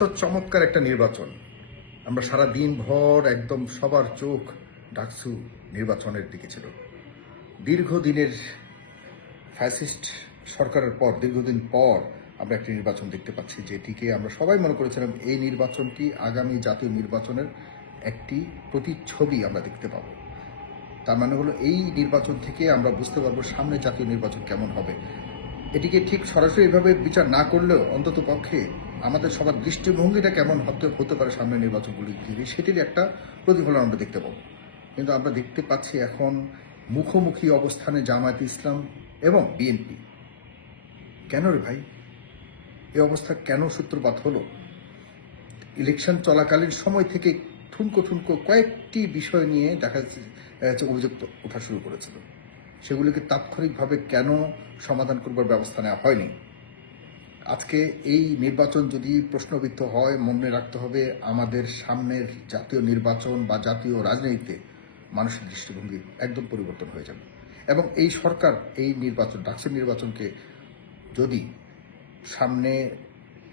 চমৎকার একটা নির্বাচন। আমরা সারা দিন ভর একদম সবার চোখ ডাকসু নির্বাচনের দিকে ছিল। দীর্ঘদিনের ফ্যাসিস্ট সরকারের পর, দীর্ঘদিন পর আমরা একটি নির্বাচন দেখতে পাচ্ছি, যেটিকে আমরা সবাই মনে করেছিলাম এই নির্বাচনটি আগামী জাতীয় নির্বাচনের একটি প্রতিচ্ছবি আমরা দেখতে পাবো। তার মানে হলো এই নির্বাচন থেকে আমরা বুঝতে পারব সামনে জাতীয় নির্বাচন কেমন হবে। এটিকে ঠিক সরাসরি এভাবে বিচার না করলেও অন্তত পক্ষে আমাদের সবার দৃষ্টিভঙ্গিটা কেমন হতে হতে পারে সামনে নির্বাচনগুলি ঘিরে সেটির একটা প্রতিফলন আমরা দেখতে পাবো। কিন্তু আমরা দেখতে পাচ্ছি এখন মুখোমুখি অবস্থানে জামায়াত ইসলাম এবং বিএনপি। কেন রে ভাই? এই অবস্থা কেন সূত্রপাত হলো? ইলেকশন চলাকালীন সময় থেকে ঠুনকো ঠুনকো কয়েকটি বিষয় নিয়ে দেখা যাচ্ছে অভিযোগ ওঠা শুরু করেছিল। সেগুলিকে তাৎক্ষণিকভাবে কেন সমাধান করবার ব্যবস্থা নেওয়া হয়নি? আজকে এই নির্বাচন যদি প্রশ্নবিদ্ধ হয়, মনে রাখতে হবে আমাদের সামনের জাতীয় নির্বাচন বা জাতীয় রাজনীতিতে মানুষের দৃষ্টিভঙ্গি একদম পরিবর্তন হয়ে যাবে। এবং এই সরকার এই নির্বাচন, ডাকসুর নির্বাচনকে যদি সামনে,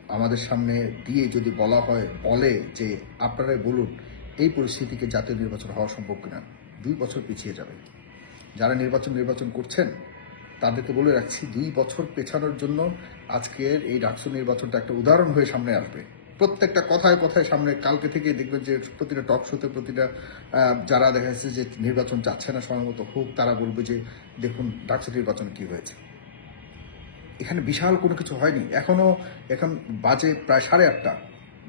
আমাদের সামনে দিয়ে যদি বলা হয়, বলে যে আপনারাই বলুন, এই পরিস্থিতিকে জাতীয় নির্বাচন হওয়া সম্ভব কিনা? দুই বছর পিছিয়ে যাবে। যারা নির্বাচন নির্বাচন করছেন তাদেরকে বলে রাখছি, দুই বছর পেছানোর জন্য আজকের এই ডাকসু নির্বাচনটা একটা উদাহরণ হয়ে সামনে আসবে। প্রত্যেকটা কথায় কথায় সামনে কালকে থেকে দেখবেন যে প্রতিটা টক শোতে প্রতিটা যারা দেখা যাচ্ছে যে নির্বাচন চাচ্ছে না সময় হোক তারা বলবে যে, দেখুন, ডাকসু নির্বাচন কি হয়েছে? এখানে বিশাল কোনো কিছু হয়নি। এখনও, এখন বাজে প্রায় সাড়ে আটটা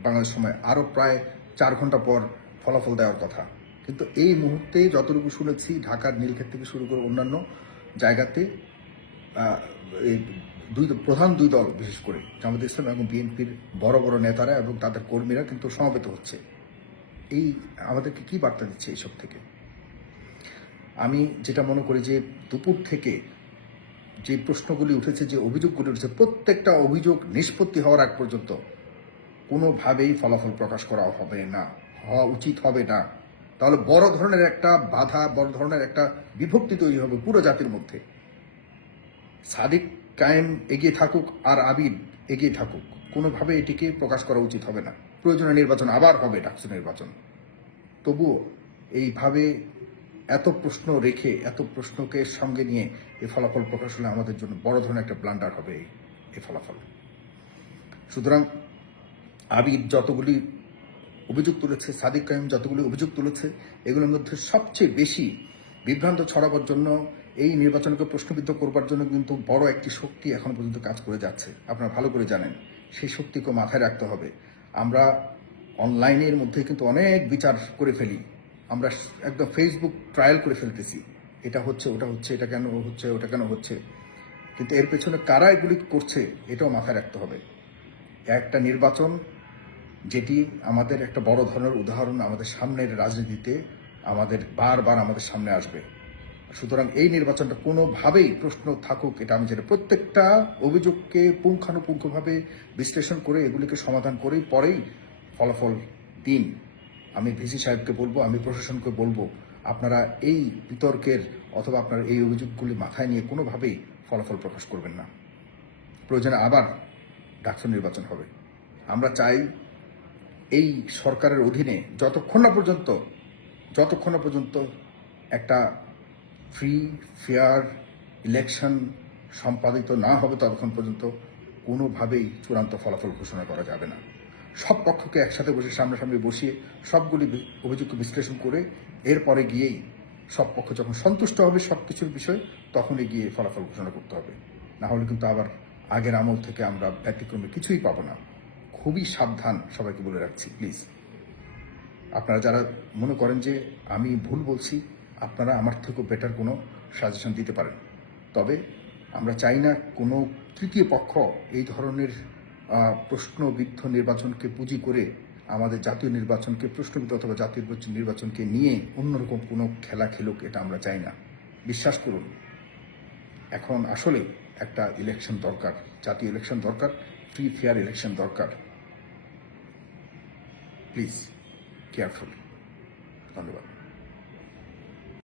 বাংলাদেশ সময়, আরও প্রায় চার ঘণ্টা পর ফলাফল দেওয়ার কথা। কিন্তু এই মুহূর্তে যতটুকু শুনেছি, ঢাকার নীলক্ষেত থেকে শুরু করে অন্যান্য জায়গাতে এই দুই প্রধান দুই দল বিশেষ করে, জামাত ইসলাম এবং বিএনপির বড় বড় নেতারা এবং তাদের কর্মীরা কিন্তু সমবেত হচ্ছে। এই আমাদেরকে কি বার্তা দিচ্ছে এইসব থেকে? আমি যেটা মনে করি যে দুপুর থেকে যে প্রশ্নগুলি উঠেছে, যে অভিযোগগুলি উঠেছে, প্রত্যেকটা অভিযোগ নিষ্পত্তি হওয়ার আগ পর্যন্ত কোনোভাবেই ফলাফল প্রকাশ করা হবে না, হওয়া উচিত হবে না। তাহলে বড় ধরনের একটা বাধা, বড় ধরনের একটা বিভক্তি তৈরি হবে পুরো জাতির মধ্যে। সাদিক কায়েম এগিয়ে থাকুক আর আবিদ এগিয়ে থাকুক, কোনোভাবে এটিকে প্রকাশ করা উচিত হবে না। প্রয়োজনীয় নির্বাচন আবার হবে ডাকসু নির্বাচন। তবুও এইভাবে এত প্রশ্ন রেখে, এত প্রশ্নকে সঙ্গে নিয়ে এই ফলাফল প্রকাশ হলে আমাদের জন্য বড় ধরনের একটা ব্লান্ডার হবে এই- ফলাফল। সুতরাং আবিদ যতগুলি অভিযোগ তুলেছে, সাদিক কাইম যতগুলি অভিযোগ তুলেছে, এগুলোর মধ্যে সবচেয়ে বেশি বিভ্রান্ত ছড়াবার জন্য এই নির্বাচনকে প্রশ্নবিদ্ধ করবার জন্য কিন্তু বড় একটি শক্তি এখন পর্যন্ত কাজ করে যাচ্ছে। আপনারা ভালো করে জানেন, সেই শক্তিকে মাথায় রাখতে হবে। আমরা অনলাইনের মধ্যে কিন্তু অনেক বিচার করে ফেলি। আমরা একদম ফেসবুক ট্রায়াল করে ফেলতেছি। এটা হচ্ছে, ওটা হচ্ছে, এটা কেন হচ্ছে, ওটা কেন হচ্ছে? কিন্তু এর পেছনে কারা এগুলি করছে, এটাও মাথায় রাখতে হবে। একটা নির্বাচন যেটি আমাদের একটা বড় ধরনের উদাহরণ আমাদের সামনের রাজনীতিতে আমাদের বারবার আমাদের সামনে আসবে। সুতরাং এই নির্বাচনটা কোনোভাবেই প্রশ্ন থাকুক, এটা আমি যেটা প্রত্যেকটা অভিযোগকে পুঙ্খানুপুঙ্খভাবে বিশ্লেষণ করে এগুলিকে সমাধান করেই পরেই ফলাফল দিন। আমি ভিসি সাহেবকে বলব, আমি প্রশাসনকে বলব, আপনারা এই বিতর্কের অথবা আপনার এই অভিযোগগুলি মাথায় নিয়ে কোনোভাবেই ফলাফল প্রকাশ করবেন না। প্রয়োজনে আবার ডাকসু নির্বাচন হবে। আমরা চাই এই সরকারের অধীনে যতক্ষণ না পর্যন্ত, যতক্ষণ না পর্যন্ত একটা ফ্রি ফেয়ার ইলেকশন সম্পাদিত না হবে ততক্ষণ পর্যন্ত কোনোভাবেই চূড়ান্ত ফলাফল ঘোষণা করা যাবে না। সব পক্ষকে একসাথে বসে সামনাসামনি বসিয়ে সবগুলি অভিযোগকে বিশ্লেষণ করে এরপরে গিয়েই সব পক্ষ যখন সন্তুষ্ট হবে সব কিছুর বিষয়, তখনই গিয়ে ফলাফল ঘোষণা করতে হবে। না হলে কিন্তু আবার আগের আমল থেকে আমরা ব্যতিক্রমে কিছুই পাবো না। খুবই সাবধান সবাইকে বলে রাখছি প্লিজ আপনারা যারা মনে করেন যে আমি ভুল বলছি আপনারা আমার থেকেও বেটার কোনো সাজেশন দিতে পারেন। তবে আমরা চাই না কোনো তৃতীয় পক্ষ এই ধরনের প্রশ্নবিদ্ধ নির্বাচনকে পুঁজি করে আমাদের জাতীয় নির্বাচনকে, প্রশ্নবিদ্ধ অথবা জাতীয় নির্বাচনকে নিয়ে অন্যরকম কোনো খেলা খেলুক, এটা আমরা চাই না। বিশ্বাস করুন, এখন আসলে একটা ইলেকশন দরকার, জাতীয় ইলেকশন দরকার ফ্রি ফেয়ার ইলেকশন দরকার। প্লিজ কেয়ারফুল ধন্যবাদ।